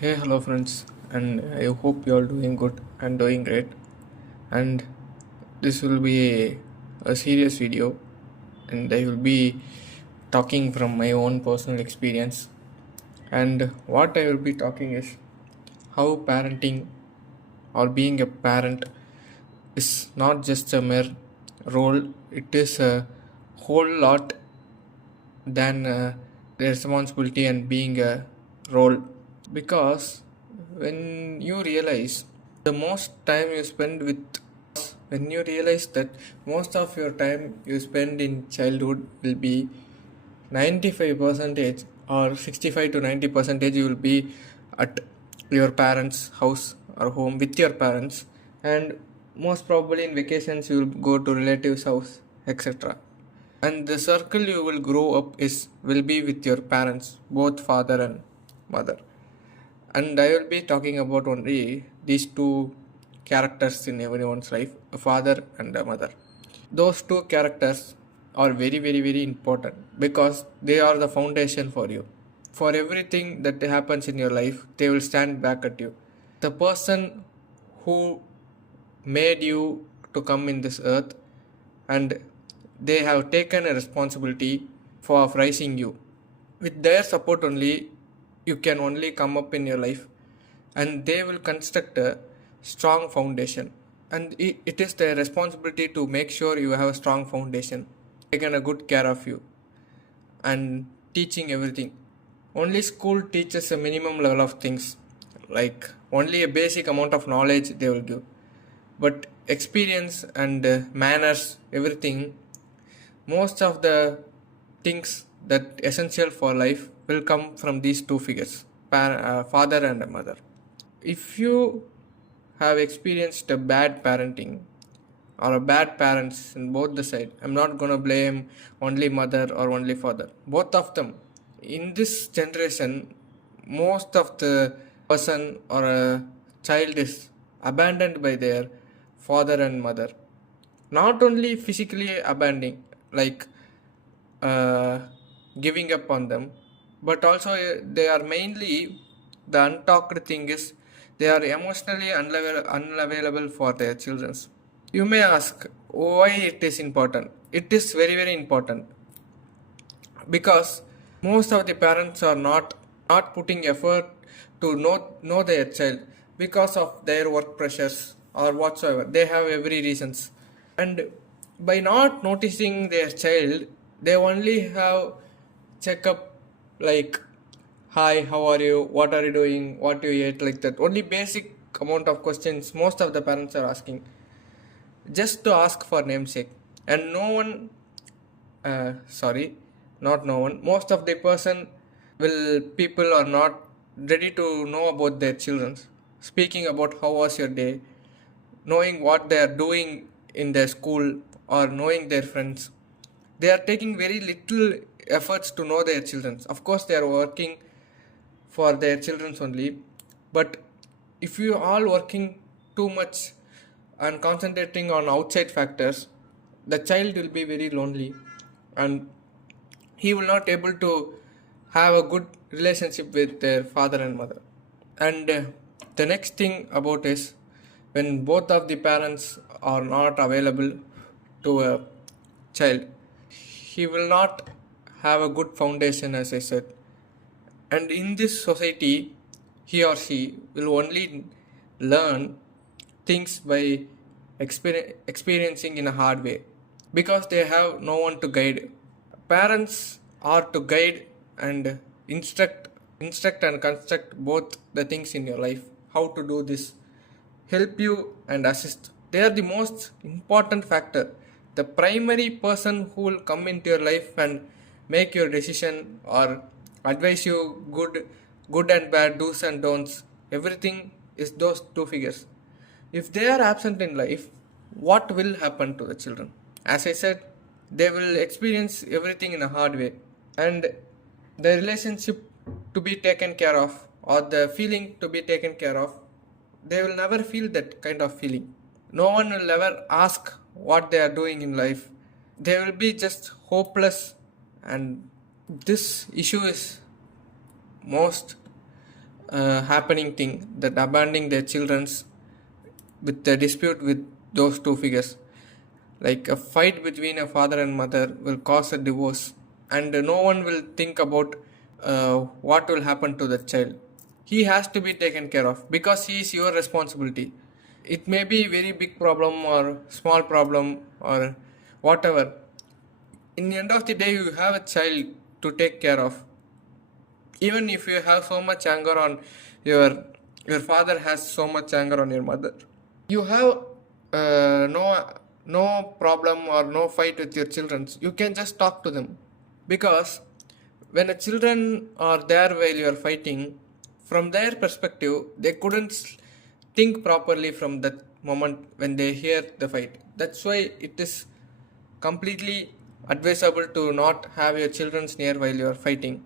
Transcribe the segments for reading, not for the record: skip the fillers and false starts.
Hey, hello, friends, and I hope you are doing good and doing great. And this will be a serious video, and I will be talking from my own personal experience. And what I will be talking is how parenting or being a parent is not just a mere role, it is a whole lot than the responsibility and being a role. Because when you realize the most time you spend with when you realize that most of your time you spend in childhood will be 95 percentage or 65 to 90 percentage you will be at your parents house or home with your parents, and most probably in vacations you will go to relatives house, etc. And the circle you will grow up is will be with your parents, both father and mother. And I will be talking about only these two characters in everyone's life, a father and a mother. Those two characters are very, very, very important because they are the foundation for you. For everything that happens in your life, they will stand back at you. The person who made you to come in this earth, and they have taken a responsibility for raising you. With their support only you can only come up in your life, and they will construct a strong foundation. And it is their responsibility to make sure you have a strong foundation, taken a good care of you, and teaching everything. Only school teaches a minimum level of things, like only a basic amount of knowledge they will give. But experience and manners, everything, most of the things that essential for life will come from these two figures, father and a mother. If you have experienced a bad parenting or a bad parents in both the side, I'm not gonna blame only mother or only father. Both of them. In this generation, most of the person or a child is abandoned by their father and mother. Not only physically abandoning, like uh, giving up on them, but also they are mainly, the untalked thing is, they are emotionally unavailable for their children. You may ask why it is important. It is very, very important because most of the parents are not putting effort to know their child because of their work pressures or whatsoever. They have every reasons, and by not noticing their child, they only have checkup like, hi, how are you, what are you doing, what you ate, like that. Only basic amount of questions most of the parents are asking, just to ask for namesake. And no one, sorry, not no one, most of the person will, people are not ready to know about their children, speaking about how was your day, knowing what they are doing in their school or knowing their friends. They are taking very little efforts to know their children. Of course they are working for their children only, but if you all working too much and concentrating on outside factors, the child will be very lonely, and he will not able to have a good relationship with their father and mother. And the next thing about is, when both of the parents are not available to a child, he will not have a good foundation, as I said. And in this society, he or she will only learn things by experiencing in a hard way, because they have no one to guide. Parents are to guide and instruct and construct both the things in your life, how to do this, help you and assist. They are the most important factor, the primary person who will come into your life and make your decision or advise you good and bad, do's and don'ts. Everything is those two figures. If they are absent in life, what will happen to the children? As I said, they will experience everything in a hard way, and the relationship to be taken care of or the feeling to be taken care of, they will never feel that kind of feeling. No one will ever ask what they are doing in life. They will be just hopeless. And this issue is most happening thing, that abandoning their children's with the dispute with those two figures. Like a fight between a father and mother will cause a divorce, and no one will think about what will happen to the child. He has to be taken care of because he is your responsibility. It may be very big problem or small problem or whatever. In the end of the day, you have a child to take care of. Even if you have so much anger on your your father has so much anger on your mother, you have no problem or no fight with your children. You can just talk to them, because when the children are there while you are fighting, from their perspective they couldn't think properly from that moment when they hear the fight. That's why it is completely advisable to not have your children near while you are fighting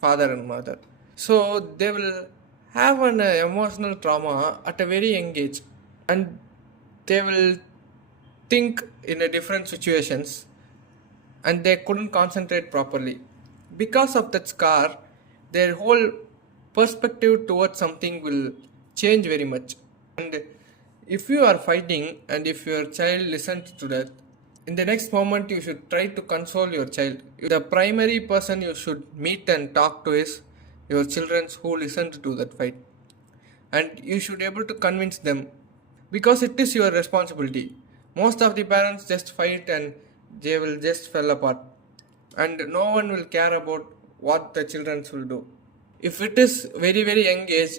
father and mother. So they will have an emotional trauma at a very young age, and they will think in a different situations, and they couldn't concentrate properly. Because of that scar, their whole perspective towards something will change very much. And if you are fighting and if your child listens to that, in the next moment you should try to console your child. The primary person you should meet and talk to is your children who listened to that fight, and you should able to convince them, because it is your responsibility. Most of the parents just fight and they will just fall apart, and no one will care about what the children will do. If it is very very young age,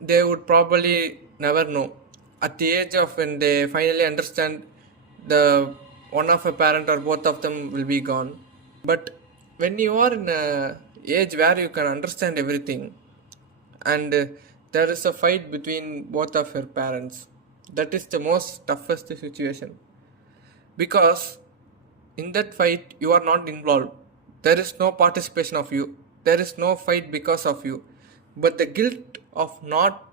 they would probably never know. At the age of when they finally understand, the one of a parent or both of them will be gone. But when you are in a age where you can understand everything, and there is a fight between both of your parents, that is the most toughest situation, because in that fight you are not involved. There is no participation of you, there is no fight because of you, but the guilt of not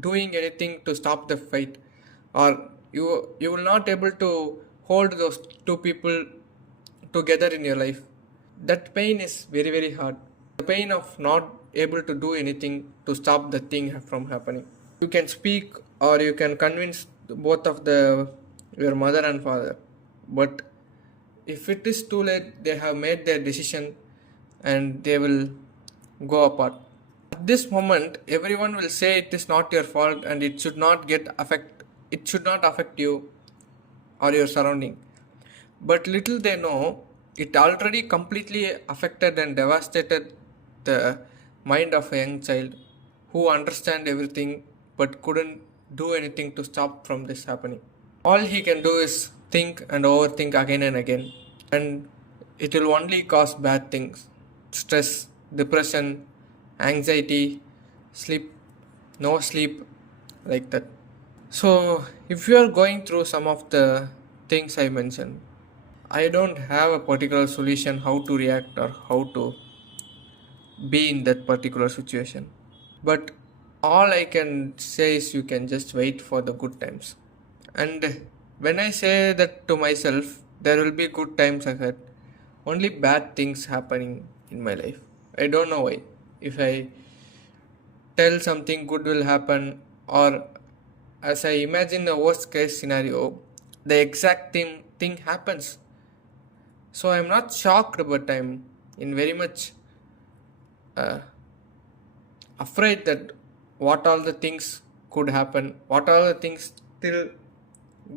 doing anything to stop the fight, or you will not able to hold those two people together in your life. That pain is very very hard. The pain of not able to do anything to stop the thing from happening. You can speak or you can convince both of the your mother and father, but if it is too late, they have made their decision and they will go apart. At this moment, everyone will say it is not your fault and it should not affect you or your surrounding. But little they know, it already completely affected and devastated the mind of a young child who understand everything but couldn't do anything to stop from this happening. All he can do is think and overthink again and again, and it will only cause bad things: stress, depression, anxiety, no sleep, like that. So if you are going through some of the things I mentioned, I don't have a particular solution how to react or how to be in that particular situation. But all I can say is you can just wait for the good times. And when I say that to myself, there will be good times ahead. Only bad things happening in my life. I don't know why. If I tell something good will happen, or as I imagine the worst case scenario, the exact thing happens. So I'm not shocked, but I'm in very much afraid that what all the things could happen, what all the things still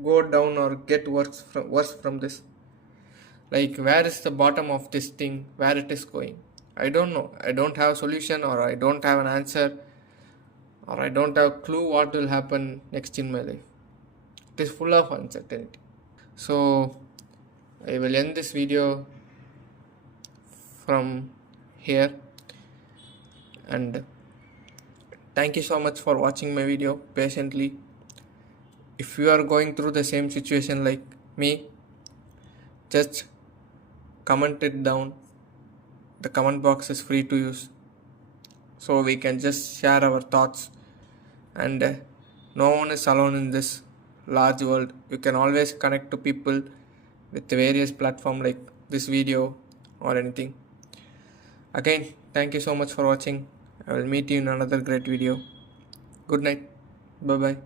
go down or get worse from this. Like, where is the bottom of this thing, where it is going? I don't know. I don't have a solution, or I don't have an answer, or I don't have a clue what will happen next in my life. It is full of uncertainty. So I will end this video from here, and thank you so much for watching my video patiently. If you are going through the same situation like me, just comment it down. The comment box is free to use, so we can just share our thoughts, and no one is alone in this large world. You can always connect to people with the various platforms like this video or anything. Again, thank you so much for watching, I will meet you in another great video. Good night. Bye bye.